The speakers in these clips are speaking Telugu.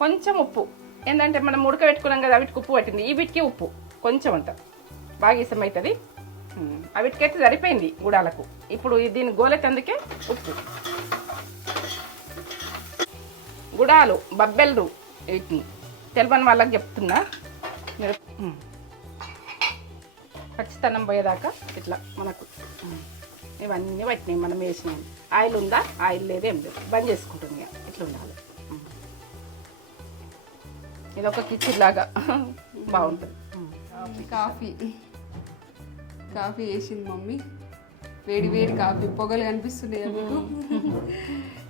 కొంచెం ఉప్పు, ఏంటంటే మనం ఉడకబెట్టుకున్నాం కదా, వీటికి ఉప్పు పట్టింది, ఈ వీటికి ఉప్పు కొంచెం అంత బాగా ఇష్టం అవుతుంది. వీటికైతే సరిపోయింది గుడాలకు. ఇప్పుడు దీని గోలెతందుకే ఉప్పు. గుడాలు బబ్బెలు వీటిని తెలపని వాళ్ళకి చెప్తున్నా, మీరు పచ్చితనం పోయేదాకా ఇట్లా మనకు ఇవన్నీ పట్టినాయి. మనం వేసినాయి. ఆయిల్ ఉందా, ఆయిల్ లేదేం లేదు, బంద్ చేసుకుంటుంది. ఇట్లా ఉండాలి. ఇది ఒక కిచెన్ లాగా బాగుంటుంది. కాఫీ వేసింది మమ్మీ. వేడి వేడి కాఫీ, పొగలు కనిపిస్తున్నాయి మీకు.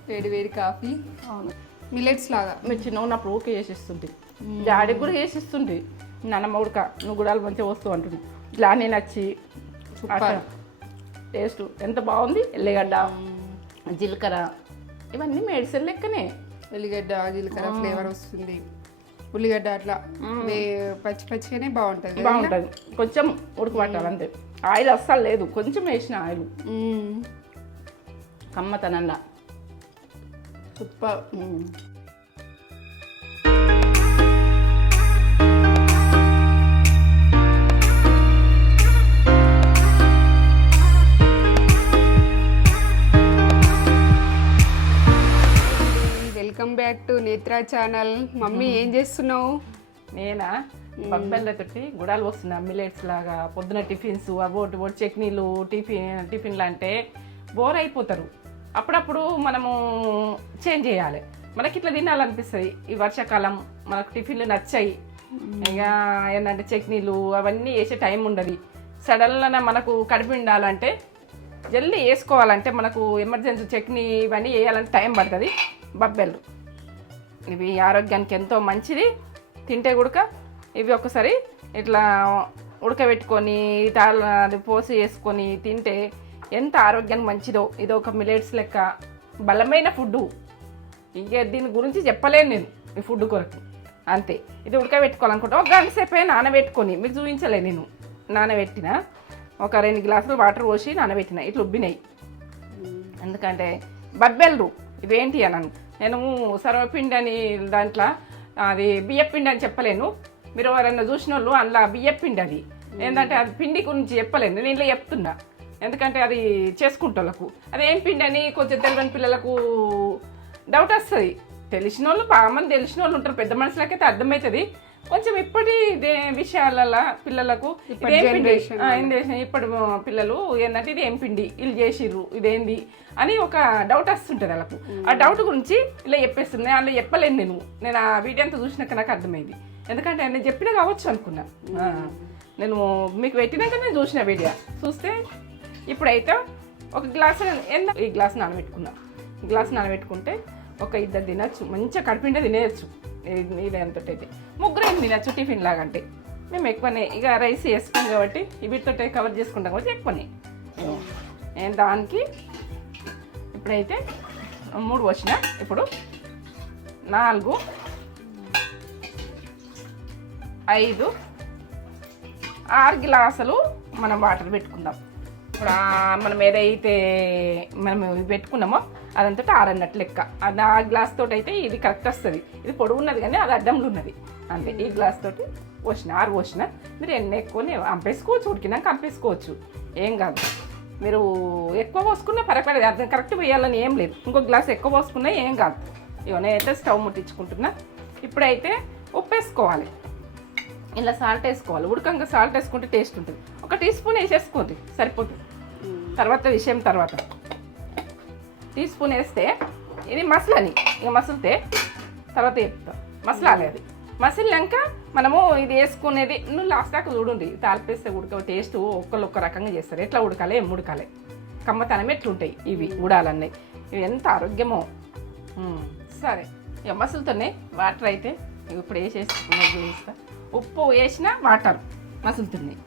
వేడి వేడి కాఫీ. అవును, మిల్లెట్స్ లాగా. మీరు చిన్న ఉన్నప్పుడు ఊకే చేసిస్తుంది, డాడీకి కూడా చేసిస్తుంది. నాన్నమ్మ ఉడక నువ్వు గుడాలు మంచిగా వస్తూ అంటుంది. ఇట్లా నేను వచ్చి టేస్ట్ ఎంత బాగుంది. ఎల్లిగడ్డ, జీలకర్ర ఇవన్నీ మెడిసిన్ లెక్కనే. ఎల్లిగడ్డ జీలకర్ర ఫ్లేవర్ వస్తుంది. ఉల్లిగడ్డ అట్లా పచ్చి పచ్చిగానే బాగుంటుంది. బాగుంటుంది. కొంచెం ఉడకబట్టాలి అంతే. ఆయిల్ అస్సలు లేదు, కొంచెం వేసిన ఆయిల్. కమ్మతనంగా super. Welcome back to Netra channel. Mummy ఏం చేస్తున్నావు? నేనా బబ్బెల్లతోటి గుడాలు వస్తున్నా, మిల్లెట్స్ లాగా. పొద్దున టిఫిన్స్ అవోటి చట్నీలు, టిఫిన్లు అంటే బోర్ అయిపోతారు. అప్పుడప్పుడు మనము చేంజ్ చేయాలి. మనకి ఇట్లా తినాలనిపిస్తుంది. ఈ వర్షాకాలం మనకు టిఫిన్లు నచ్చాయి. ఇక ఏంటంటే చట్నీలు అవన్నీ వేసే టైం ఉండదు. సడన్గా మనకు కడుపు ఉండాలంటే జల్దీ వేసుకోవాలంటే మనకు ఎమర్జెన్సీ చట్నీ ఇవన్నీ వేయాలంటే టైం పడుతుంది. బబ్బెలు ఇవి ఆరోగ్యానికి ఎంతో మంచిది. తింటే కూడా ఇవి ఒకసారి ఇట్లా ఉడకబెట్టుకొని అది పోసి వేసుకొని తింటే ఎంత ఆరోగ్యానికి మంచిదో. ఇది ఒక మిల్లెట్స్ లెక్క బలమైన ఫుడ్డు. ఇంకే దీని గురించి చెప్పలేను నేను ఈ ఫుడ్ కొరకు. అంతే. ఇది ఉడకబెట్టుకోవాలనుకుంటా ఒక గంట సేపే నానబెట్టుకొని మీకు చూపించలే నేను. నానబెట్టిన ఒక 2 గ్లాసులు వాటర్ పోసి నానబెట్టిన, ఇట్లా ఉబ్బినాయి. ఎందుకంటే బబ్బెలు ఇవేంటి అన్నాను నేను. సర్వపిండి అని దాంట్లో అది బియ్యపిండి అని చెప్పలేను. మీరు ఎవరైనా చూసిన వాళ్ళు అందులో బియ్యపిండి అది ఏంటంటే అది పిండి గురించి చెప్పలేను నేను, ఇంట్లో చెప్తున్నా. ఎందుకంటే అది చేసుకుంటోళ్ళకు అదేం పిండి అని కొంచెం తెలియని పిల్లలకు డౌట్ వస్తుంది. తెలిసిన వాళ్ళు బాగా మంది తెలిసిన వాళ్ళు ఉంటారు, పెద్ద మనుషులకైతే అర్థమవుతుంది. కొంచెం ఇప్పటి విషయాలలో పిల్లలకు ఇప్పటి పిల్లలు ఏంటంటే ఇది ఏం పిండి వీళ్ళు చేసిర్రు, ఇదేంది అని ఒక డౌట్ వస్తుంటుంది వాళ్ళకు. ఆ డౌట్ గురించి ఇలా చెప్పేస్తుంది. అందులో చెప్పలేను నేను ఆ వీడియో అంతా చూసినాక నాకు అర్థమైంది. ఎందుకంటే నేను చెప్పినా కావచ్చు అనుకున్నా. నేను మీకు పెట్టినాక నేను చూసిన వీడియో చూస్తే ఇప్పుడైతే ఒక గ్లాసు ఈ గ్లాస్ నానబెట్టుకున్నా. ఈ గ్లాస్ నానబెట్టుకుంటే ఒక 2 తినచ్చు, మంచిగా కడుపుంటే తినేయచ్చు. ఇది ఎంతటైతే 3 తినచ్చు టిఫిన్ లాగంటే. మేము ఎక్కువనే ఇక రైస్ వేసుకున్నాం కాబట్టి వీటితో కవర్ చేసుకుంటాం కాబట్టి ఎక్కువనే. నేను దానికి ఇప్పుడైతే 3 వచ్చిన, ఇప్పుడు 4, 5, 6 గ్లాసులు మనం వాటర్ పెట్టుకుందాం. ఇప్పుడు మనం ఏదైతే మనం పెట్టుకున్నామో అదంతా 6 అన్నట్టు లెక్క. అది ఆ గ్లాస్ తోటి అయితే ఇది కరెక్ట్ వస్తుంది. ఇది పొడుగు ఉన్నది కానీ అది అడ్డంలో ఉన్నది అంతే. ఈ గ్లాస్ తోటి పోసిన 6 పోసిన. మీరు ఎన్ని ఎక్కువనే అంపేసుకోవచ్చు, ఉడికినాక అంపేసుకోవచ్చు, ఏం కాదు. మీరు ఎక్కువ పోసుకున్నా పరపడదు, అర్థం కరెక్ట్ వేయాలని ఏం లేదు. ఇంకో గ్లాస్ ఎక్కువ పోసుకున్నా ఏం కాదు. ఇవన్నీ అయితే స్టవ్ ముట్టించుకుంటున్నా. ఇప్పుడైతే ఉప్పు వేసుకోవాలి, ఇలా సాల్ట్ వేసుకోవాలి. ఉడకంగా సాల్ట్ వేసుకుంటే టేస్ట్ ఉంటుంది. 1 టీ స్పూన్ వేసేసుకోండి సరిపోతుంది. తర్వాత విషయం తర్వాత టీ స్పూన్ వేస్తే ఇది మసలని, ఇక మసిలితే తర్వాత చెప్తాం. మసలాలి, అది మసిలినాక మనము ఇది వేసుకునేది నువ్వు లాస్ట్ దాకా చూడండి. తాలిపేస్తే ఉడక టేస్ట్ ఒక్క రకంగా చేస్తారు. ఎట్లా ఉడకాలి, ఏం ఉడకాలి, కమ్మతనం ఎట్లుంటాయి ఇవి ఉడాలన్నాయి. ఇవి ఎంత ఆరోగ్యమో. సరే, ఇక మసులుతున్నాయి. వాటర్ అయితే ఇప్పుడు వేసేసుకున్నది చూపిస్తా. ఉప్పు వేసిన వాటర్ మసులుతున్నాయి.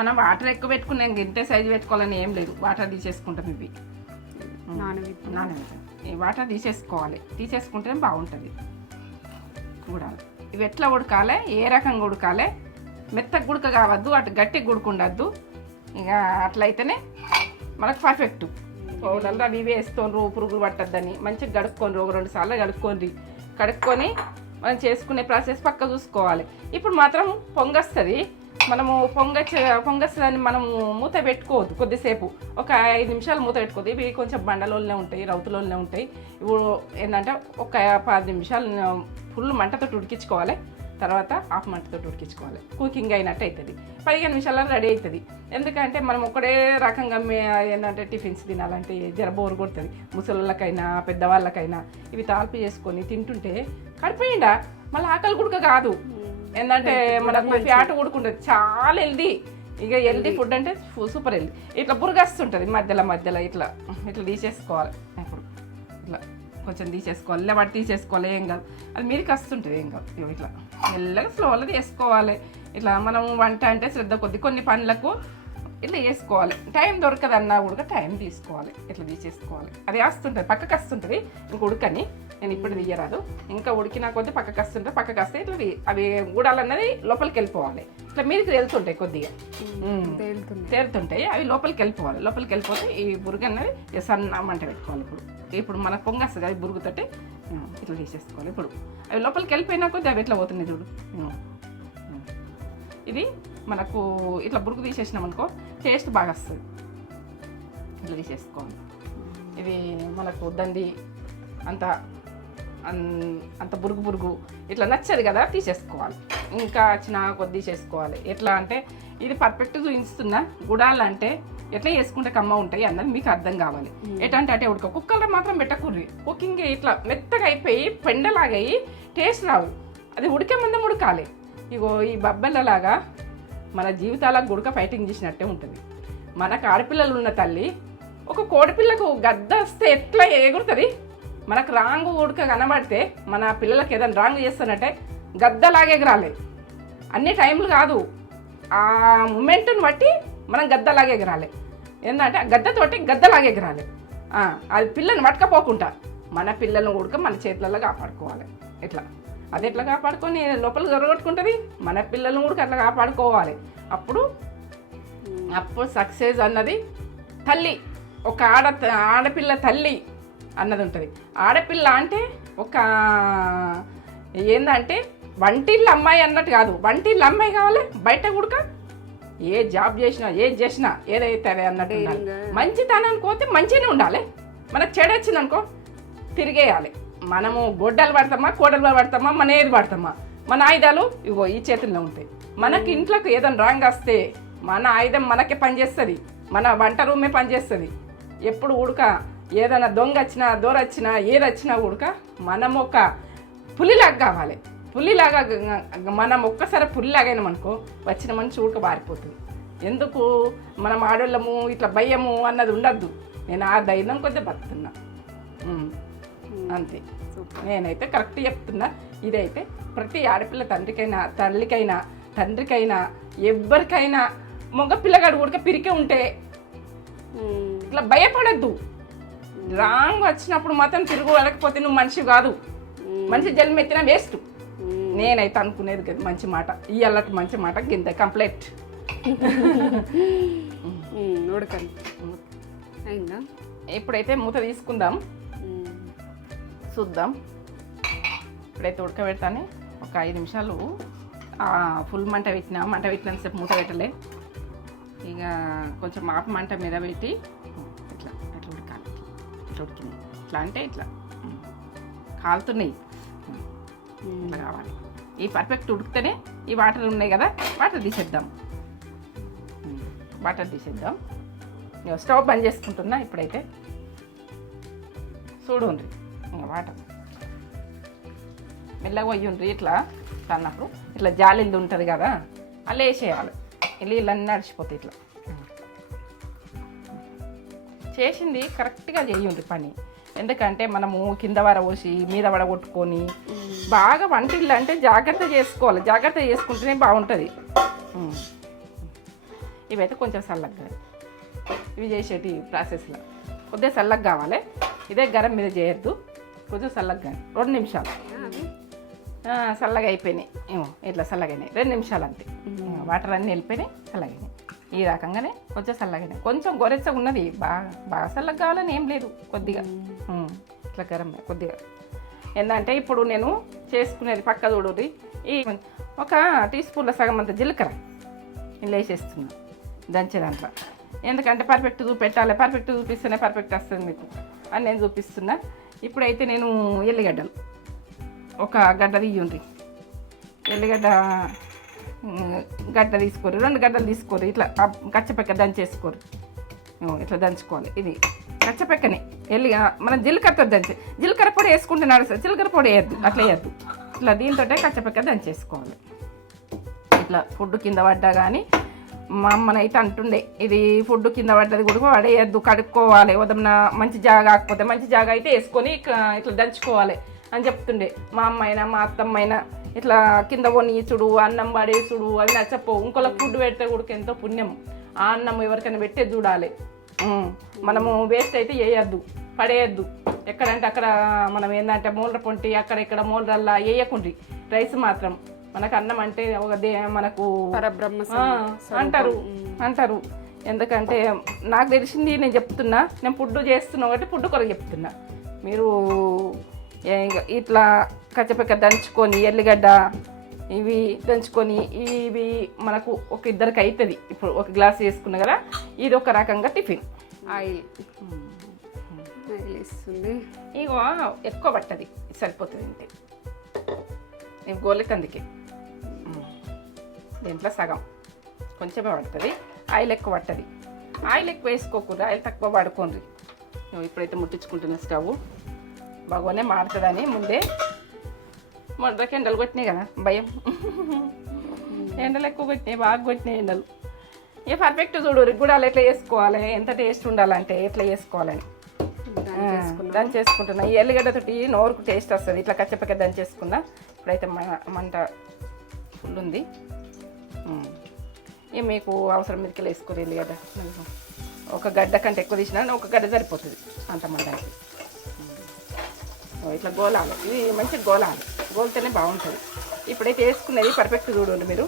మనం వాటర్ ఎక్కువ పెట్టుకున్నాం, ఇంతే సైజు పెట్టుకోవాలని ఏం లేదు. వాటర్ తీసేసుకుంటాం. ఇవి నానబెట్టాలి. ఈ వాటర్ తీసేసుకోవాలి, తీసేసుకుంటేనే బాగుంటుంది ఉడాలి. ఇవి ఎట్లా ఉడకాలి, ఏ రకంగా ఉడకాలి, మెత్తగా గుడక కావద్దు, అటు గట్టిగా గుడుకుండద్దు. ఇక అట్లయితేనే మనకు పర్ఫెక్ట్. పౌడర్లు అవి వేసుకోండ్రు పురుగులు పట్టద్దని మంచిగా గడుక్కోండి. 1-2 సార్లు కడుక్కోండి. కడుక్కొని మనం చేసుకునే ప్రాసెస్ పక్క చూసుకోవాలి. ఇప్పుడు మాత్రం పొంగొస్తుంది, మనము పొంగొస్తుందని మనము మూత పెట్టుకోవద్దు. కొద్దిసేపు ఒక 5 నిమిషాలు మూత పెట్టుకోవద్దు. ఇవి కొంచెం బండలోనే ఉంటాయి, రౌతులోనే ఉంటాయి. ఇప్పుడు ఏంటంటే ఒక 10 నిమిషాలు ఫుల్ మంటతో ఉడికించుకోవాలి, తర్వాత హాఫ్ మంటతో ఉడికించుకోవాలి. కుకింగ్ అయినట్టు అవుతుంది. 15 నిమిషాల్లో రెడీ అవుతుంది. ఎందుకంటే మనం ఒకటే రకంగా ఏంటంటే టిఫిన్స్ తినాలంటే జర బోరు కొడుతుంది. ముసలిళ్ళకైనా పెద్దవాళ్ళకైనా ఇవి తాల్పు చేసుకొని తింటుంటే కడిపోయిందా మళ్ళీ ఆకలి గుడక కాదు. ఏంటంటే మనకు ఫ్యాట్ ఉడుకుంటుంది, చాలా హెల్దీ. ఇక హెల్దీ ఫుడ్ అంటే సూపర్ హెల్దీ. ఇట్లా బురగస్తుంటుంది మధ్యలో ఇట్లా తీసేసుకోవాలి. ఇప్పుడు ఇట్లా కొంచెం తీసేసుకోవాలి, లేవాటి తీసేసుకోవాలి, ఏం కాదు. అది మీరికి వస్తుంటుంది, ఏం కాదు. ఇట్లా మెల్లగా స్లోలో తీసుకోవాలి. ఇట్లా మనం వంట అంటే శ్రద్ధ కొద్ది కొన్ని పనులకు ఇట్లా చేసుకోవాలి. టైం దొరకదన్నా కూడా టైం తీసుకోవాలి, ఇట్లా తీసేసుకోవాలి. అది వస్తుంటుంది, పక్కకు వస్తుంటుంది. ఇంక ఉడకని నేను ఇప్పుడు తీయరాదు. ఇంకా ఉడికినా కొద్ది పక్కకు వస్తుంటుంది. పక్కకు వస్తే ఇట్లా అవి గూడాలన్నది లోపలికి వెళ్ళిపోవాలి. ఇట్లా మీరికి తేలుతుంటాయి, కొద్దిగా తేలుతుంటాయి. అవి లోపలికి వెళ్ళిపోవాలి. లోపలికి వెళ్ళిపోతే ఈ బురుగు అన్నది సన్న మంట పెట్టుకోవాలి. ఇప్పుడు మనకు పొంగస్తుంది, అవి బురుగుతోటి ఇట్లా తీసేసుకోవాలి. ఇప్పుడు అవి లోపలికి వెళ్ళిపోయినా కొద్ది అవి ఎట్లా పోతున్నాయి చూడు. ఇది మనకు ఇట్లా బురుగు తీసేసినాం అనుకో టేస్ట్ బాగా వస్తుంది. ఇట్లా తీసేసుకోవాలి. ఇది మనకు దండి అంత బురుగు ఇట్లా నచ్చదు కదా, తీసేసుకోవాలి. ఇంకా చిన్న కొద్ది చేసుకోవాలి. ఎట్లా అంటే ఇది పర్ఫెక్ట్ చూపిస్తున్నా. గుడాలంటే ఎట్లా చేసుకుంటే కమ్మ ఉంటాయి అన్నది మీకు అర్థం కావాలి. ఎటంటే అటే ఉడక కుక్కర్లో మాత్రం పెట్టకూర్రి. కుకింగ్ ఇట్లా మెత్తగా అయిపోయి పెండలాగయి టేస్ట్ రావు. అది ఉడికే ముందే ఉడకాలి. ఇగో ఈ బబ్బెల్లలాగా మన జీవితాలకు గుడక ఫైటింగ్ చేసినట్టే ఉంటుంది. మనకు ఆడపిల్లలు ఉన్న తల్లి ఒక కోడిపిల్లకు గద్ద వస్తే ఎట్లా ఎగురుతుంది. మనకు రాంగు ఉడక కనబడితే మన పిల్లలకి ఏదైనా రాంగ్ చేస్తానంటే గద్దలాగే ఎగరాలి. అన్ని టైంలు కాదు, ఆ మూమెంట్ని బట్టి మనం గద్దలాగే ఎగరాలి. ఏంటంటే ఆ గద్దతోటి గద్దలాగే ఎగరాలి. అది పిల్లల్ని పట్టుకపోకుండా మన పిల్లలను ఉడక మన చేతులలో కాపాడుకోవాలి. ఇట్లా అది ఎట్లా కాపాడుకొని లోపల జరగొట్టుకుంటుంది. మన పిల్లలను కూడా అట్లా కాపాడుకోవాలి. అప్పుడు సక్సెస్ అన్నది తల్లి, ఒక ఆడపిల్ల తల్లి అన్నది ఉంటుంది. ఆడపిల్ల అంటే ఒక ఏందంటే వంటిల్లు అమ్మాయి అన్నట్టు కాదు. వంటిల్లు అమ్మాయి కావాలి, బయట కూడా ఏ జాబ్ చేసినా ఏది చేసినా ఏదైతే అన్నట్టు ఉండాలి. మంచితనానికి పోతే మంచిగానే ఉండాలి. మనకు చెడు వచ్చిందనుకో తిరిగేయాలి. మనము గొడ్డలు పడతామా, కోడలు పడతామా, మన ఏది పడతామా, మన ఆయుధాలు ఇగో ఈ చేతుల్లో ఉంటాయి. మనకి ఇంట్లోకి ఏదైనా రాంగ్ వస్తే మన ఆయుధం మనకే పనిచేస్తుంది, మన వంట రూమే పనిచేస్తుంది. ఎప్పుడు ఉడక ఏదైనా దొంగ వచ్చినా దూర వచ్చినా ఏది వచ్చినా ఉడక మనం ఒక పులిలాగా కావాలి. పులిలాగా మనం ఒక్కసారి పులిలాగైనాం అనుకో వచ్చిన మనిషి ఉడక బారిపోతుంది. ఎందుకు మనం ఆడోళ్ళము ఇట్లా భయము అన్నది ఉండద్దు. నేను ఆ ధైర్యం కొద్దిగా బతుకుతున్నా అంతే. నేనైతే కరెక్ట్ చెప్తున్నా. ఇదైతే ప్రతి ఆడపిల్ల తల్లికైనా తండ్రికైనా ఎవరికైనా మగ పిల్లగాడు ఉడక పిరికే ఉంటే ఇట్లా భయపడద్దు. రాంగ్ వచ్చినప్పుడు మాత్రం తిరుగు వెళ్ళకపోతే నువ్వు మనిషి కాదు, మనిషి జన్మెత్తిన వేస్ట్. నేనైతే అనుకునేది కదా మంచి మాట. ఇయ్యాలటి మంచి మాట కింద కంప్లీట్ ఉడకండి అయిందా. ఇప్పుడైతే మూత తీసుకుందాం, చూద్దాం. ఇప్పుడైతే ఉడకబెడతానే ఒక 5 నిమిషాలు ఫుల్ మంట పెట్టినంతసేపు మూత పెట్టలే. ఇక కొంచెం ఆపు మంట మీద పెట్టి ఇట్లా ఉడకాలి. ఇట్లా ఉడికింది ఇట్లా అంటే ఇట్లా కాలుతున్నాయి, ఇట్లా కావాలి. ఈ పర్ఫెక్ట్ ఉడికితేనే ఈ వాటర్ ఉన్నాయి కదా, వాటర్ తీసేద్దాం. స్టవ్ బంద్ చేసుకుంటున్నా. ఇప్పుడైతే చూడండి వాటర్ మెల్లగా పోయిండ్రి. ఇట్లా అన్నప్పుడు ఇట్లా జాలిల్లు ఉంటుంది కదా, అలా వేసేయాలి. ఇళ్ళన్నీ నడిచిపోతాయి. ఇట్లా చేసింది కరెక్ట్గా చేయండి పని. ఎందుకంటే మనము కింద వరబోసి మీద వడగొట్టుకొని బాగా వంటిల్లు అంటే జాగ్రత్త చేసుకోవాలి. జాగ్రత్త చేసుకుంటేనే బాగుంటుంది. ఇవైతే కొంచెం చల్లగా ఇవి చేసేటి ప్రాసెస్లో కొద్దిగా చల్లగా కావాలి. ఇదే గరం మీద చేయొద్దు, కొంచెం చల్లగా 2 నిమిషాలు చల్లగా అయిపోయినాయి. ఇట్లా చల్లగానే 2 నిమిషాలు అంతే. వాటర్ అన్నీ వెళ్ళిపోయినాయి, చల్లగానే. ఈ రకంగానే కొంచెం చల్లగానే, కొంచెం గొరెచ్చగా ఉన్నది. బాగా చల్లగా కావాలని ఏం లేదు. కొద్దిగా ఇట్లా గరం కొద్దిగా ఏంటంటే ఇప్పుడు నేను చేసుకునేది పక్క చూడుర్రి. ఈ ఒక టీ స్పూన్ల సగం అంత జీలకర్ర ఇలా వేసేస్తున్నా దంచే దాంట్లో. ఎందుకంటే పర్ఫెక్ట్ చూపెట్టాలి, పర్ఫెక్ట్ చూపిస్తేనే పర్ఫెక్ట్ వస్తుంది మీకు అని నేను చూపిస్తున్నా. ఇప్పుడైతే నేను ఎల్లిగడ్డలు ఒక గడ్డ తీయండి. ఎల్లిగడ్డ గడ్డ తీసుకోరు, 2 గడ్డలు తీసుకోరు. ఇట్లా కచ్చపెక్క దంచేసుకోరు, ఇట్లా దంచుకోవాలి. ఇది కచ్చపెక్కనే మనం జీలకర్రతో దంచి, జీలకర్ర పొడి వేసుకుంటే నడుస్తుంది, జీలకర్ర పొడి వేయద్దు, అట్లా వేయద్దు. ఇట్లా దీంతో కచ్చపెక్క దంచేసుకోవాలి. ఇట్లా ఫుడ్ కింద పడ్డా కానీ మా అమ్మనైతే అంటుండే, ఇది ఫుడ్ కింద పడ్డది కూడా పడేయద్దు, కడుక్కోవాలి, వదన మంచి జాగా కాకపోతే మంచి జాగా అయితే వేసుకొని ఇట్లా దంచుకోవాలి అని చెప్తుండే. మా అమ్మ అయినా మా అత్తమ్మ అయినా ఇట్లా కింద కొనిచుడు, అన్నం పడేసుడు అవి నచ్చపో. ఇంకోళ్ళకి ఫుడ్ పెడితే కూడా ఎంతో పుణ్యం. ఆ అన్నం ఎవరికైనా పెట్టే చూడాలి. మనము వేస్ట్ అయితే వేయద్దు, పడేయద్దు. ఎక్కడంటే అక్కడ మనం ఏంటంటే మూలర పొంటి అక్కడ ఇక్కడ మూలరల్లా వేయకుండ్రి. రైస్ మాత్రం మనకు అన్నం అంటే ఒక మనకు పరబ్రహ్మ అంటారు. ఎందుకంటే నాకు తెలిసింది నేను చెప్తున్నా, నేను ఫుడ్ చేస్తున్నా కాబట్టి ఫుడ్ కొరకు చెప్తున్నా. మీరు ఇట్లా కచ్చపెక్క దంచుకొని ఎల్లిగడ్డ ఇవి దంచుకొని ఇవి మనకు ఒక ఇద్దరికి అవుతుంది. ఇప్పుడు ఒక గ్లాస్ వేసుకున్నా కదా, ఇది ఒక రకంగా టిఫిన్. ఆయిల్ వేస్తుంది. ఇగో ఎక్కువ పట్టది, సరిపోతుంది ఇంతే. నేను గోలకి అందుకే దీంట్లో సగం కొంచెమే పడుతుంది, ఆయిల్ ఎక్కువ పట్టది. ఆయిల్ ఎక్కువ వేసుకోకూడదు, ఆయిల్ తక్కువ పడుకోండి. ఇప్పుడైతే ముట్టించుకుంటున్న స్టవ్ బాగానే మారుతుందని ముందే మొదటికి ఎండలు కొట్టినాయి కదా, భయం. ఎండలు ఎక్కువ కొట్టినాయి, బాగా కొట్టినాయి ఎండలు. పర్ఫెక్ట్ చూడు గుడాలు ఎట్లా వేసుకోవాలి, ఎంత టేస్ట్ ఉండాలంటే ఎట్లా వేసుకోవాలని దాన్ని చేసుకుంటున్నా. ఈ ఎల్లిగడ్డతోటి నోరుకు టేస్ట్ వస్తుంది. ఇట్లా కచ్చపక్క దాన్ని చేసుకున్నా. ఇప్పుడైతే మంట ఫుల్ ఉంది. ఇక మీకు అవసరం మీదకి వేసుకోరు ఎల్లిగడ్డ. ఒక గడ్డ కంటే ఎక్కువ తీసినా ఒక గడ్డ సరిపోతుంది అంత మందానికి. ఇట్లా గోలాలి, ఇది మంచిగా గోలాలి, గోలితేనే బాగుంటుంది. ఇప్పుడైతే వేసుకునేది పర్ఫెక్ట్ చూడండి మీరు.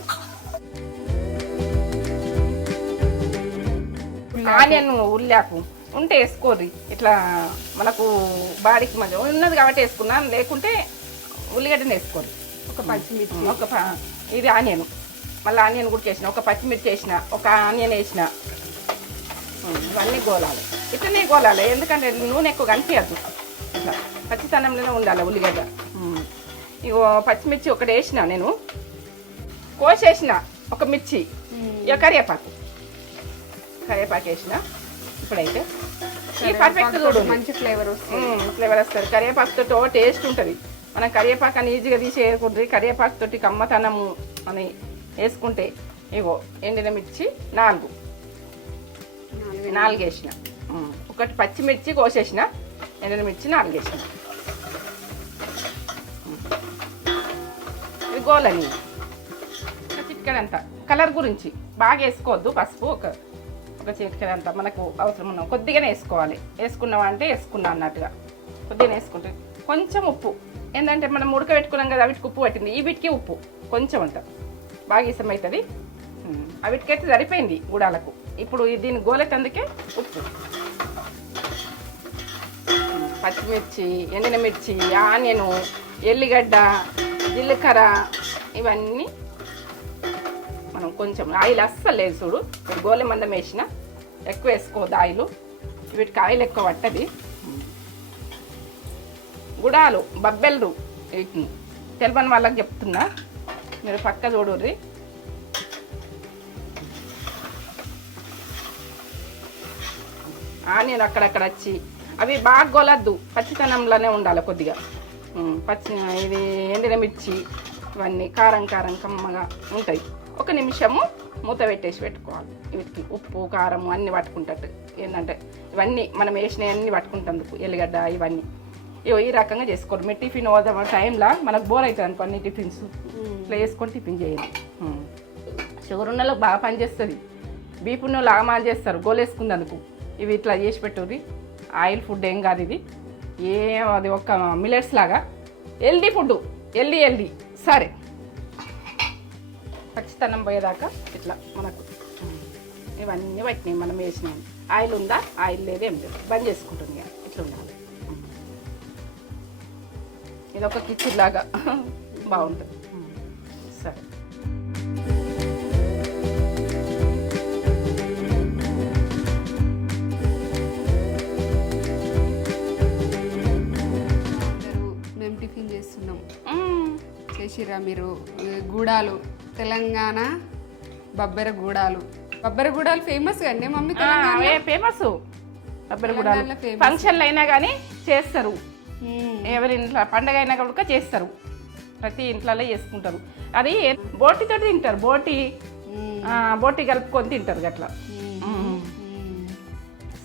ఆనియన్ ఉల్లాకు ఉంటే వేసుకోర్రి. ఇట్లా మనకు బాడీకి మంచిగా ఉన్నది కాబట్టి వేసుకున్నాను, లేకుంటే ఉల్లిగడ్డని వేసుకోరు. ఒక పచ్చిమిర్చి, ఇది ఆనియన్, మళ్ళీ ఆనియన్ కూడా వేసిన, ఒక పచ్చిమిర్చి వేసిన, ఒక ఆనియన్ వేసిన. ఇవన్నీ గోలాలి, ఇట్లనే గోలాలి. ఎందుకంటే నూనె ఎక్కువ కనిపించద్దు, ఇట్లా పచ్చితనంలోనే ఉండాలి ఉల్లిగడ్డ. ఇగో పచ్చిమిర్చి ఒకటి వేసిన, నేను కోసేసిన ఒక మిర్చి, ఇక కరివేపాకు వేసిన. ఇప్పుడైతే ఈ పర్ఫెక్ట్ చూడు, మంచి ఫ్లేవర్ వస్తుంది. కరివేపాకుతో టేస్ట్ ఉంటుంది. మనం కరివేపాకు అని ఈజీగా తీసేయకూడదు. కరివేపాకుతోటి కమ్మతనము అని వేసుకుంటే. ఇగో ఎండిన మిర్చి 4 వేసిన, ఒకటి పచ్చిమిర్చి కోసేసిన, ఎండిన మిర్చి 4 వేసిన. ఇది గోలని చిటికెడంతా. కలర్ గురించి బాగా వేసుకోవద్దు, పసుపు ఒక చిటికెడంతా మనకు అవసరం ఉన్నాం కొద్దిగానే వేసుకోవాలి. వేసుకున్నావా అంటే వేసుకున్నా అన్నట్టుగా కొద్దిగానే వేసుకుంటే. కొంచెం ఉప్పు, ఏంటంటే మనం ఉడకబెట్టుకున్నాం కదా, వీటికి ఉప్పు పట్టింది, ఈ వీటికి ఉప్పు కొంచెం ఉంటుంది, బాగా ఇష్టం అవుతుంది. వీటికైతే సరిపోయింది గుడాలకు. ఇప్పుడు దీన్ని గోలకందుకే ఉప్పు, పచ్చిమిర్చి, ఎండిన మిర్చి, ఆనియను, ఎల్లిగడ్డ, జీలకర్ర ఇవన్నీ మనం కొంచెం ఆయిల్ అస్సలు లేదు చూడు. గోలె మందం వేసిన, ఎక్కువ వేసుకోవద్దు ఆయిల్, వీటికి ఆయిల్ ఎక్కువ పట్టది. గుడాలు బబ్బెలు తెలియని వాళ్ళకి చెప్తున్నా, మీరు పక్క చూడుర్రి. ఆనియన్ అక్కడక్కడ వచ్చి అవి బాగా గోలద్దు, పచ్చితనంలోనే ఉండాలి కొద్దిగా. ఇది ఎండిన మిర్చి ఇవన్నీ కారం కమ్మగా ఉంటాయి. 1 నిమిషము మూత పెట్టేసి పెట్టుకోవాలి. వీటికి ఉప్పు కారం అన్నీ పట్టుకుంటట్టు. ఏంటంటే ఇవన్నీ మనం వేసినవన్నీ పట్టుకుంటందుకు ఎల్లిగడ్డ ఇవన్నీ. ఈ రకంగా చేసుకోండి. మీరు టిఫిన్ టైంలో మనకు బోర్ అవుతుంది అనుకో, అన్ని టిఫిన్స్ ఇట్లా వేసుకొని టిఫిన్ చేయాలి. షుగర్ ఉన్న వాళ్ళకి బాగా పనిచేస్తుంది, బీపీ ఉన్న వాళ్ళు ఆమాలు చేస్తారు గోలేసుకున్నందుకు. ఇవి ఇట్లా చేసి పెట్టుర్రి. ఆయిల్ ఫుడ్ ఏం కాదు ఇది, అది ఒక మిల్లెట్స్ లాగా హెల్దీ ఫుడ్. హెల్దీ సరే, పచ్చితనం పోయేదాకా ఇట్లా మనకు ఇవన్నీ పట్టినాయి మనం వేసినాయి. ఆయిల్ ఉందా, ఆయిల్ లేదు, ఏం లేదు, బంద్ చేసుకుంటుంది. ఇట్లా ఉండాలి. ఇది ఒక కిచెన్ లాగా బాగుంటుంది. సరే మేము టిఫిన్ చేస్తున్నాం. చేసిరా మీరు? గూడాలు, తెలంగాణ బబ్బెర గూడాలు. బబ్బెర గూడాలు ఫేమస్ అండి మమ్మీ. ఫేమస్ ఫంక్షన్లు అయినా కానీ చేస్తారు. ఎవరి ఇంట్లో పండగ అయినా కూడా చేస్తారు. ప్రతి ఇంట్లో చేసుకుంటారు. అది బోటితో తింటారు. బోటి కలుపుకొని తింటారు అట్లా.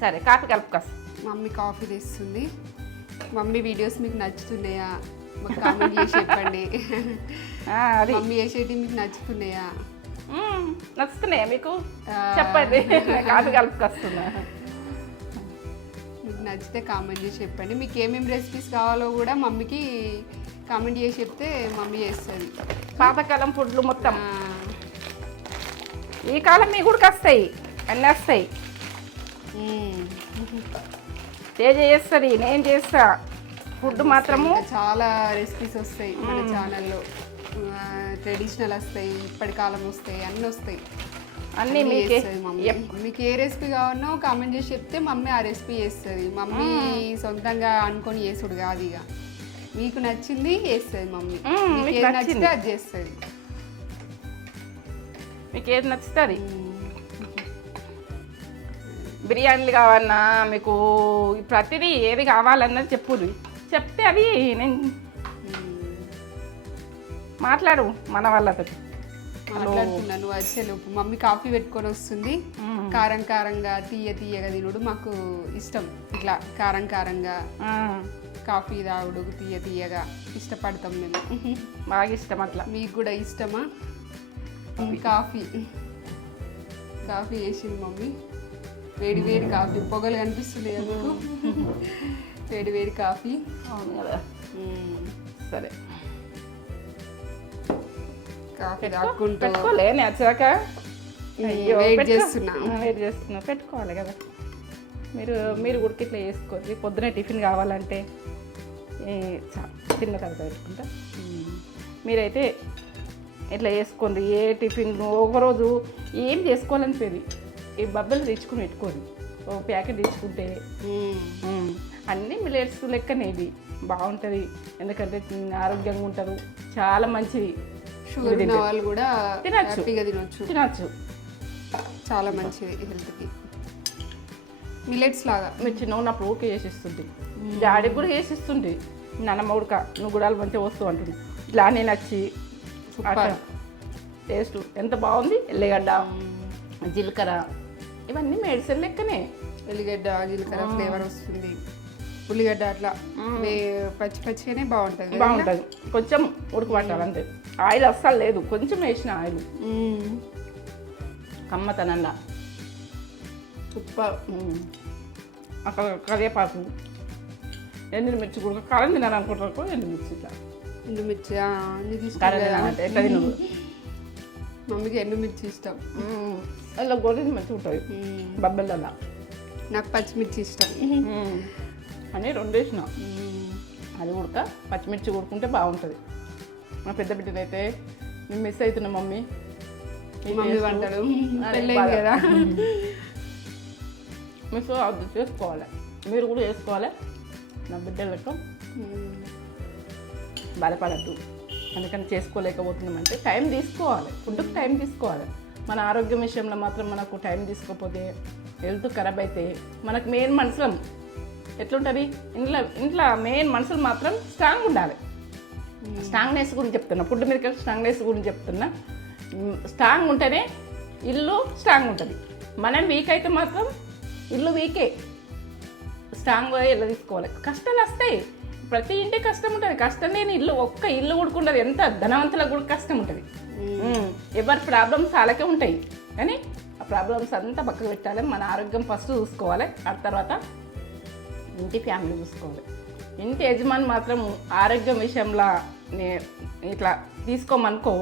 సరే కాఫీ కలుపుకోస్. మమ్మీ కాఫీ తెస్తుంది. మమ్మీ వీడియోస్ మీకు నచ్చుతున్నాయా? మాకు కామెంట్ చేసి చెప్పండి. మమ్మీ చేసేటి మీకు నచ్చుతున్నాయా? నచ్చుతున్నాయా మీకు? చెప్పండి. కాఫీ కలుపుకొస్తున్నా. మీకు నచ్చితే కామెంట్ చేసి చెప్పండి. మీకు ఏమేమి రెసిపీస్ కావాలో కూడా మమ్మీకి కామెంట్ చేసి చెప్తే మమ్మీ చేస్తుంది. పాతకాలం ఫుడ్లు మొత్తం ఈ కాలం మీ కూడా వస్తాయి, అన్నీ వస్తాయి. చేస్తుంది, నేను చేస్తా. ఫుడ్ మాత్రము చాలా రెసిపీస్ వస్తాయి మన ఛానల్లో. ట్రెడిషనల్ వస్తాయి, ఇప్పటి కాలం వస్తాయి, అన్నీ వస్తాయి. అన్నీ మమ్మీ మీకు ఏ రెసిపీ కావాలో కామెంట్ చేసి చెప్తే మమ్మీ ఆ రెసిపీ చేస్తుంది. మమ్మీ సొంతంగా అనుకొని చేసుడు కాదు, ఇక మీకు నచ్చింది చేస్తుంది మమ్మీ. మీకు ఏది నచ్చితే అది చేస్తుంది. మీకు ఏది నచ్చుతుంది. బిర్యానీలు కావాలన్నా మీకు ప్రతిదీ ఏది కావాలన్నది చెప్పుది. చెప్తే అది నేను మాట్లాడు మన వాళ్ళతో. మాట్లాడుతున్నాను వచ్చేలోపు మమ్మీ కాఫీ పెట్టుకొని వస్తుంది. కారం కారంగా తీయగా తినుడు మాకు ఇష్టం. ఇట్లా కారం కారంగా కాఫీ తాగుడు తీయగా ఇష్టపడతాం మేము. బాగా ఇష్టం. అట్లా మీకు కూడా ఇష్టమా? కాఫీ వేసింది మమ్మీ. వేడి కాఫీ, పొగలు కనిపిస్తుంది మీకు. వేడి కాఫీ. అవును కదా. సరే కాఫీ తాక్కుంటూ పెట్టుకోలే నచ్చాక వెయిట్ చేస్తున్నా. పెట్టుకోవాలి కదా. మీరు ఉడికి ఇట్లా చేసుకోండి. పొద్దునే టిఫిన్ కావాలంటే చిన్న తర్వాత పెట్టుకుంటా. మీరైతే ఇట్లా చేసుకోండి. ఏ టిఫిన్ ఒకరోజు ఏం చేసుకోవాలనిపోయింది ఈ బబ్బలు తెచ్చుకుని పెట్టుకోండి. ఓ ప్యాకెట్ తెచ్చుకుంటే అన్నీ మిల్లెట్స్ లెక్కనే ఇది బాగుంటుంది. ఎందుకంటే ఆరోగ్యంగా ఉంటారు, చాలా మంచిది. షుగర్ ఉన్న వాళ్ళు కూడా తినచ్చు. చాలా మంచిది హెల్త్కి. మిల్లెట్స్ లాగా మీరు చిన్న ఉన్నప్పుడు ఊరికే చేసిస్తుంది. డాడీకి కూడా చేసిస్తుంది. నాన్నమ్మ ఉడక నువ్వు గుడాలు మంచిగా వస్తూ అంటుంది. ఇట్లా నేను వచ్చి టేస్ట్ ఎంత బాగుంది. ఎల్లిగడ్డ, జీలకర్ర ఇవన్నీ మెడిసిన్ లెక్కనే. ఎల్లిగడ్డ, జీలకర్ర ఫ్లేవర్ వస్తుంది. ఉల్లిగడ్డ అట్లా పచ్చిగానే బాగుంటుంది. కొంచెం ఉడకబట్టాలి అంతే. ఆయిల్ అస్సలు లేదు, కొంచెం వేసిన ఆయిల్. కమ్మతనంగా అక్కడ కరివేపాకు, ఎండుమిర్చి కూడా కారం తినాలనుకుంటారు. ఎండుమిర్చి ఎట్లా తినదు. మమ్మీకి ఎండుమిర్చి ఇష్టం. అలా గోధుమ మంచిగా ఉంటుంది బబ్బెల్లలా. నాకు పచ్చిమిర్చి ఇష్టం అని రెండు వేసిన. అది ఉడక పచ్చిమిర్చి ఉడుకుంటే బాగుంటుంది. మా పెద్ద బిడ్డనైతే మేము మిస్ అవుతున్నాం మమ్మీ వంటలు కదా. మిస్ అది చేసుకోవాలి, మీరు కూడా చేసుకోవాలి. నా బిడ్డలు లెక్క బాధపడద్దు. అందుకని చేసుకోలేకపోతున్నామంటే టైం తీసుకోవాలి. ఫుడ్కి టైం తీసుకోవాలి. మన ఆరోగ్యం విషయంలో మాత్రం మనకు టైం తీసుకోకపోతే హెల్త్ ఖరాబ్ అయితే మనకు మెయిన్ మనుషులం ఎట్లుంటుంది. ఇంట్లో మెయిన్ మనుషులు మాత్రం స్ట్రాంగ్ ఉండాలి. స్ట్రాంగ్నెస్ గురించి చెప్తున్నా. ఫుడ్ మీద స్ట్రాంగ్నెస్ గురించి చెప్తున్నా. స్ట్రాంగ్ ఉంటేనే ఇల్లు స్ట్రాంగ్ ఉంటుంది. మనం వీక్ అయితే మాత్రం ఇల్లు వీకే. స్ట్రాంగ్గా ఇల్లు తీసుకోవాలి. కష్టాలు వస్తాయి, ప్రతి ఇంటికి కష్టం ఉంటుంది. కష్టం లేని ఇల్లు ఒక్క ఇల్లు కూడుకుంటుంది. ఎంత ధనవంతులకు కూడా కష్టం ఉంటుంది. ఎవరి ప్రాబ్లమ్స్ అలాగే ఉంటాయి. కానీ ఆ ప్రాబ్లమ్స్ అంతా పక్కకు పెట్టాలి. మన ఆరోగ్యం ఫస్ట్ చూసుకోవాలి. ఆ తర్వాత ఇంటి ఫ్యామిలీ చూసుకోవాలి. ఇంటి యజమాని మాత్రం ఆరోగ్యం విషయంలో ఇట్లా తీసుకోమనుకో,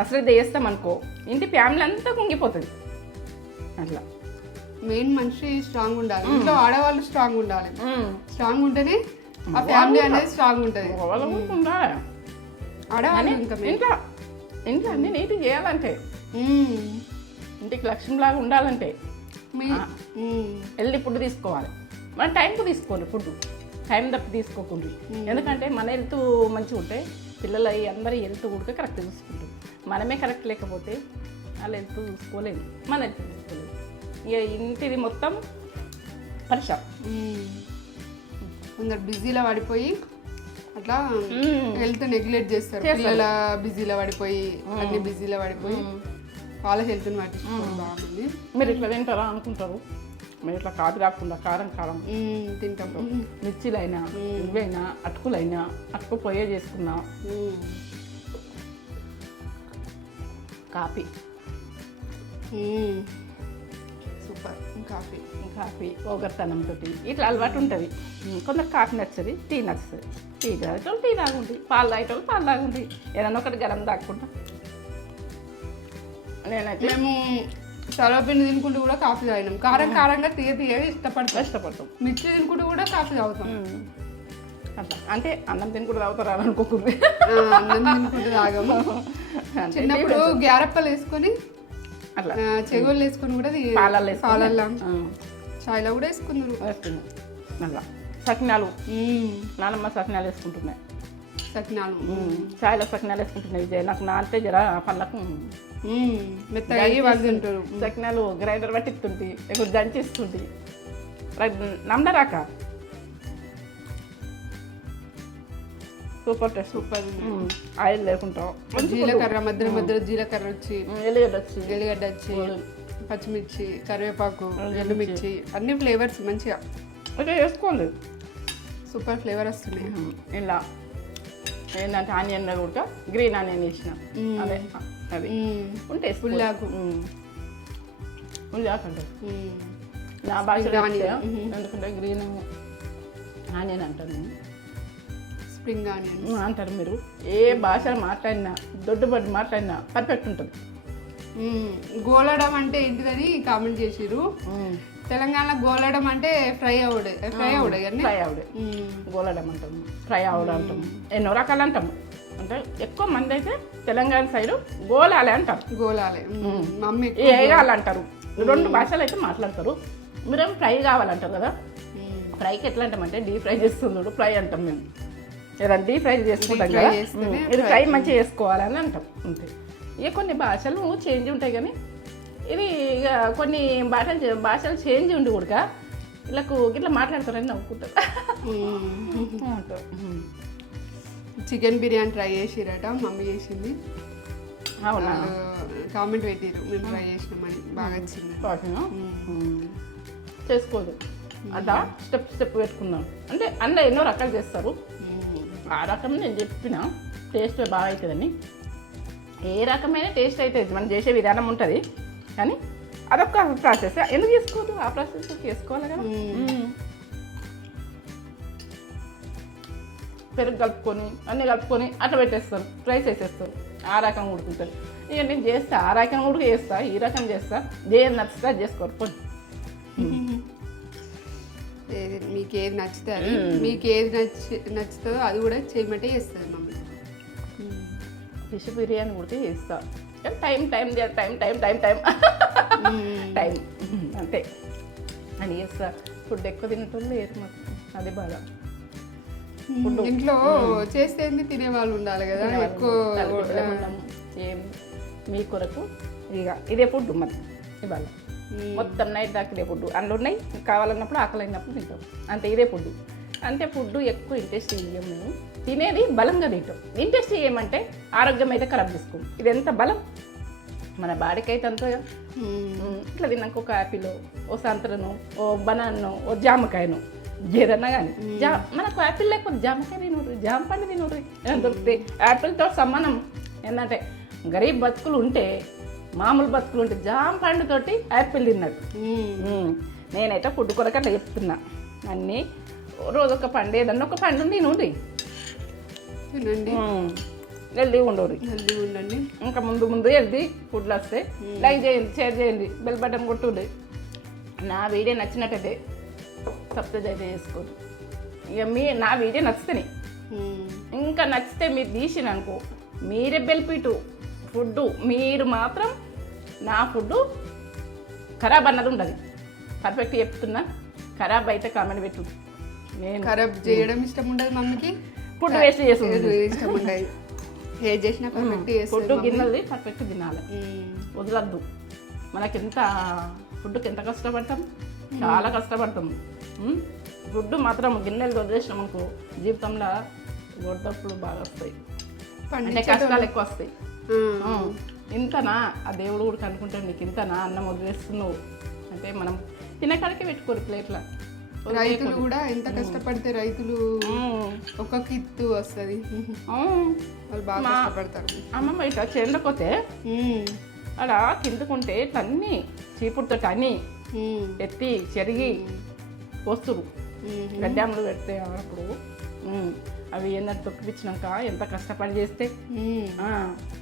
అశ్రద్ధ చేస్తామనుకో, ఇంటి ఫ్యామిలీ అంతా కుంగిపోతుంది. అట్లా మెయిన్ మనిషి స్ట్రాంగ్ ఉండాలి. ఇంట్లో ఆడవాళ్ళు స్ట్రాంగ్ ఉండాలి. స్ట్రాంగ్ ఉంటేనే ఆ ఫ్యామిలీ అనేది స్ట్రాంగ్ ఉంటుంది. వాళ్ళు ఉందా ఆడవాళ్ళు ఇంకా ఇంట్లో ఇంట్లో అన్ని నీట్గా చేయాలంటే ఇంటికి లక్ష్మిలాగా ఉండాలంటే హెల్దీ ఫుడ్ తీసుకోవాలి. మన టైంకు తీసుకోండి ఫుడ్, టైం తప్పి తీసుకోకుండా. ఎందుకంటే మన హెల్త్ మంచిగా ఉంటే పిల్లలు అందరి హెల్త్ కూడా కరెక్ట్ చూసుకుంటారు. మనమే కరెక్ట్ లేకపోతే వాళ్ళ హెల్త్ చూసుకోలేము, మన హెల్త్ చూసుకోలేము. ఇక ఇంటిది మొత్తం పరిశ్రమ. కొందరు బిజీలో పడిపోయి అట్లా హెల్త్ నెగ్లెక్ట్ చేస్తారు. పిల్లల బిజీలో పడిపోయి అన్ని బిజీలో పడిపోయి వాళ్ళ హెల్త్ని పట్టించుకోవడం బాగుంది. మీరు ఇట్లా తింటారా అనుకుంటారు, మీరు ఇట్లా కాదు కాకుండా కారం కారం తింటాం. మిర్చిలైనా ఇవైనా అటుకులైనా అటుకు పొయ్యే చేసుకున్నా, కాఫీ సూపర్. కాఫీ ఒకరితనంతో ఇట్లా అలవాటు ఉంటుంది. కొందరు కాఫీ నచ్చది, టీ నచ్చుతుంది. టీ తాగేటోళ్ళు టీ తాగుంది, పాలు తాగేటోళ్ళు పాలు తాగుంది, ఏదన్నా ఒకటి గరం తాగకుండా. నేనైతే మేము సర్వపిండి తినుకుంటూ కూడా కాఫీ తాగినాం. కారం కారంగా తీయగా ఇష్టపడతాం. మిర్చి తినుకుంటూ కూడా కాఫీ తాగుతాం. అట్లా అంటే అన్నం తినుకుంటూ తాగుతారు అని అనుకోకుండా అన్నం తినుకుంటూ తాగము. చిన్నప్పుడు గ్యారప్పలు వేసుకొని అట్లా చెగోళ్ళు వేసుకొని కూడా పాలల్లో చాయ్లో కూడా వేసుకున్నారు. అట్లా సకినాలు నానమ్మ సకినాలు వేసుకుంటున్నాయి. సకినాలు చాయ్లో సకినాలు వేసుకుంటున్నాయి. నాకు నానితే జర పళ్ళకు మెత్తగా వాళ్ళు తింటారు. సకినాలు గ్రైండర్ పట్టిస్తుంటే ఎక్కువ దంచిస్తుంటే నమ్మరాక సూపర్ టేస్ట్. సూపర్. ఆయిల్ లేకుంటాం. జీలకర్ర మధ్యలో జీలకర్ర వచ్చి ఎల్లిగడ్డ వచ్చి పచ్చిమిర్చి కరివేపాకు ఎండుమిర్చి అన్ని ఫ్లేవర్స్ మంచిగా వేసుకోండి. సూపర్ ఫ్లేవర్ వస్తున్నాయి. ఇలా ఏంటంటే ఆనియన్ కూడా గ్రీన్ ఆనియన్ వేసిన అదే అది ఉంటే ఉల్లాకు ఉల్లాకు అంటారు నా భాషలో. ఎందుకంటే గ్రీన్ ఆనియన్ అంటారు, స్ప్రింగ్ ఆనియన్ అంటారు. మీరు ఏ భాషలో మాట్లాడినా దొడ్డుబడి మాట్లాడినా పర్ఫెక్ట్ ఉంటుంది. గోలడం అంటే ఏంటిదని కామెంట్ చేసిరు. తెలంగాణ గోలడం అంటే ఫ్రై అవుడే గోలడం అంటాం, ఫ్రై అవుడు అంటాం, ఎన్నో రకాలు అంటాం. అంటే ఎక్కువ మంది అయితే తెలంగాణ సైడ్ గోలాలే అంటారు. గోలాలే మమ్మీ వేయాలంటారు. 2 భాషలు అయితే మాట్లాడతారు. మీరేం ఫ్రై కావాలంటారు కదా. ఫ్రైకి ఎట్లా అంటామంటే డీప్ ఫ్రై చేస్తున్నాడు ఫ్రై అంటాం మేము. ఏదైనా డీప్ ఫ్రై చేసుకుంటాం కదా, ఇది ఫ్రై మంచిగా చేసుకోవాలని అంటాం అంతే. ఇక కొన్ని భాషలు చేంజ్ ఉంటాయి కానీ ఇది ఇక కొన్ని భాషలు చేంజ్ ఉండి కూడా వీళ్ళకు ఇట్లా మాట్లాడతారని నవ్వుకుంటారు. చికెన్ బిర్యానీ ట్రై చేసిరట, మమ్మీ చేసింది. అవునా, కామెంట్ పెట్టిరు మేము ట్రై చేసినామని, బాగా వచ్చింది. చేసుకోదు అట్లా స్టెప్ పెట్టుకున్నాం అంటే అందులో ఎన్నో రకాలు చేస్తారు. ఆ రకం నేను చెప్పిన టేస్ట్ బాగా అవుతుందని. ఏ రకమైన టేస్ట్ అవుతుంది, మనం చేసే విధానం ఉంటుంది కానీ అదొక ప్రాసెస్. ఎందుకు చేసుకోవద్దు, ఆ ప్రాసెస్ చేసుకోవాలి కదా. పెరుగు కలుపుకొని అన్నీ కలుపుకొని అట్లా పెట్టేస్తాను, రైస్ వేసేస్తాను. ఆ రకం ఉడుకుంటుంది. ఇక నేను చేస్తా ఆ రకం ఉడికి చేస్తా, ఈ రకం చేస్తా, ఏది నచ్చితే అది చేసుకోరు. మీకు ఏది నచ్చితే అది, మీకు ఏది నచ్చుతుందో అది కూడా చేయమంటే చేస్తుంది మమ్మీ. ఫిష్ బిర్యానీ కూడా చేస్తా time time time time time time time అంతే అని చేస్తా. ఫుడ్ ఎక్కువ తినటం లేదు మాకు, అది బాగా. ఇంట్లో చేస్తే తినే వాళ్ళు ఉండాలి కదా. ఎక్కువ ఏం మీ కొరకు ఇక ఇదే ఫుడ్ మరి ఇవాళ మొత్తం నైట్ దాకా ఇదే ఫుడ్. అందులో ఉన్నాయి కావాలన్నప్పుడు ఆకలి అయినప్పుడు తింటాం అంతే. ఇదే ఫుడ్ అంటే ఫుడ్ ఎక్కువ ఇంట్రెస్ట్ ఇయ్యం మేము. తినేది బలంగా తింటాం. ఇంట్రెస్ట్ ఇయ్యమంటే ఆరోగ్యం అయితే ఖరాబ్ చేసుకోం. ఇది ఎంత బలం మన బాడీకి అయితే అంత. ఇట్లా తిన్నాక ఒక యాపిల్, ఓ సంతరను, ఓ బనాను, ఓ జామకాయను ఏదన్నా కానీ మనకు యాపిల్ లేకపోతే జామకాయ తినరు, జామ పండు తినరు దొరుకుతాయి. యాపిల్తో సమానం. ఏంటంటే గరీబ్ బతుకులు ఉంటే, మామూలు బతుకులు ఉంటే జామ పండుతోటి యాపిల్ తిన్నట్టు. నేనైతే ఫుడ్ కొరకు అట్లా చెప్తున్నా. అన్నీ రోజొక పండు, ఏదన్నా ఒక పండు తినండి, తినండి, హెల్దీ ఉండరు. హెల్దీ ఉండండి. ఇంకా ముందు హెల్దీ ఫుడ్లు వస్తాయి. లైక్ చేయండి, షేర్ చేయండి, బెల్ బటన్ కొట్టుండి. నా వీడియో నచ్చినట్టయితే సబ్స్క్రైబ్ అయితే చేసుకోండి. ఇక నా వీడియో నచ్చితేనే ఇంకా నచ్చితే మీరు తీసిన అనుకో మీరే బెల్పిటు ఫుడ్ మీరు మాత్రం నా ఫుడ్ ఖరాబ్ అన్నది ఉండదు పర్ఫెక్ట్ చెప్తున్నా ఖరాబ్ అయితే కామెంట్ పెట్టు నేను ఖరాబ్ చేయడం ఇష్టం ఉండదు మమ్మీకి ఫుడ్ వేస్ట్ చేస్తుంది ఇష్టం ఉండదు ఏది చేసినా పర్ఫెక్ట్ ఫుడ్ గిన్నెలది పర్ఫెక్ట్ తినాలి వదలద్దు మనకి ఎంత ఫుడ్కి ఎంత కష్టపడతాం చాలా కష్టపడతాం ఫుడ్ మాత్రం గిన్నెలు వదిలేసినాం అనుకో జీవితంలో గొడ్డప్పుడు బాగా వస్తాయి అంటే కష్టాలు ఎక్కువ వస్తాయి ఇంతనా ఆ దేవుడు కూడా కనుక్కుంటాడు నీకు ఇంతనా అన్నం వదిలేస్తున్నావు అంటే మనం తినకాడికి పెట్టుకోరు ప్లేట్ల రైతులు కూడా ఎంత కష్టపడితే రైతులు ఒక కిత్తు వస్తుంది వాళ్ళు బాగా కష్టపడతారు అమ్మమ్మ ఇట్లా చేనుకోతే అక్కడ కిందకుంటే తన్ని చీపుడుతో అన్ని ఎత్తి చెరిగి వస్తురు గడ్డాములు పెడితే అప్పుడు అవి ఏంటంటే తొక్కిపించినాక ఎంత కష్టపడి చేస్తే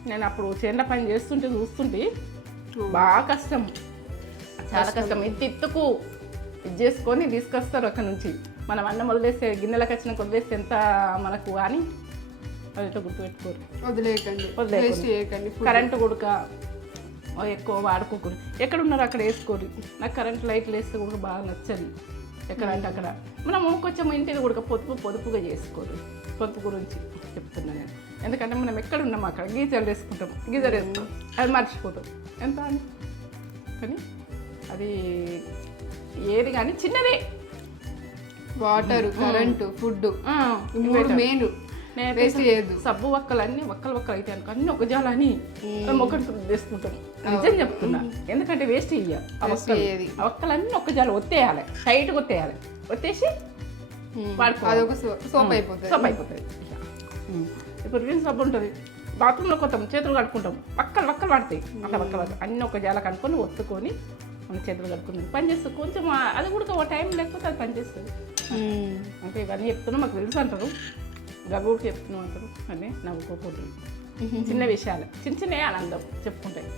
నేను అప్పుడు చేనుల పని చేస్తుంటే చూస్తుంటే బాగా కష్టం చాలా కష్టం ఇత్తుకు ఇది చేసుకొని తీసుకొస్తారు అక్కడ నుంచి మనం అన్నం వదిలేస్తే గిన్నెలకు వచ్చిన వదిలేస్తే ఎంత మనకు అని అదితో గుర్తుపెట్టుకోరు వదిలేకండి కరెంటు గుడక ఎక్కువ వాడుకోకూడదు ఎక్కడ ఉన్నారో అక్కడ వేసుకోరు నాకు కరెంట్ లైట్లు వేస్తే కూడా బాగా నచ్చదు ఎక్కడంటే అక్కడ మనము కొంచెం ఇంటిని కూడా పొదుపుగా చేసుకోరు పొదుపు గురించి చెప్తున్నాను నేను ఎందుకంటే మనం ఎక్కడ ఉన్నాం అక్కడ గీజర్ వేసుకుంటాం అది మర్చిపోతాం ఎంత అని కానీ అది ఏది కానీ చిన్నదే వాటర్ కరెంటు ఫుడ్ మెయిన్ సబ్బు వక్కలన్నీ వక్కలు అయితే అనుకో అన్ని ఒక జాల అని ఒకటి తీసుకుంటాం నిజం చెప్తున్నా ఎందుకంటే వేస్ట్ ఇయ్య ఆ వక్కలన్నీ ఒక జాల ఒత్తేయాలి టైట్గా ఒత్తేయాలి ఒత్తేసి వాడుకోవాలి సోప్ అయిపోతుంది ఇప్పుడు రిన్ సబ్బు ఉంటుంది బాత్రూంలో కొత్తాం చేతులు కడుక్కుంటాం వక్కలు పడతాయి అట్లా వక్కలు అన్ని ఒక జాల కనుక్కొని ఒత్తుకొని మన చేతులు కడుక్కుంటాం పని చేస్తుంది కొంచెం అది కూడా ఒక టైం లేకపోతే అది పనిచేస్తుంది అంటే ఇవన్నీ చెప్తున్నా మాకు తెలుసు అంటారు గబూకి చెప్తున్నాం అంటారు అని నవ్వుకోకూడదు చిన్న విషయాలు చిన్న ఆనందం చెప్పుకుంటాయి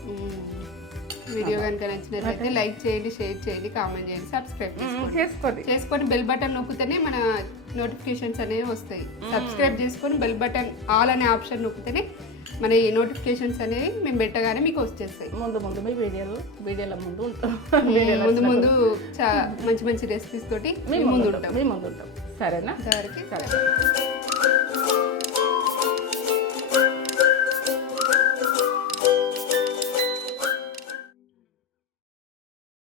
వీడియో కనుక నచ్చినట్లయితే లైక్ చేయండి షేర్ చేయండి కామెంట్ చేయండి సబ్స్క్రైబ్ చేసుకొని బెల్ బటన్ నొక్కితేనే మన నోటిఫికేషన్స్ అనేవి వస్తాయి సబ్స్క్రైబ్ చేసుకొని బెల్ బటన్ ఆల్ అనే ఆప్షన్ నొక్కితేనే మన ఈ నోటిఫికేషన్స్ అనేవి మేము పెట్టగానే మీకు వచ్చేస్తాయి ముందు మీ వీడియోల ముందు ఉంటాం ముందు మంచి రెసిపీస్ తోటి మీ ముందు ఉంటాం సరేనా సరే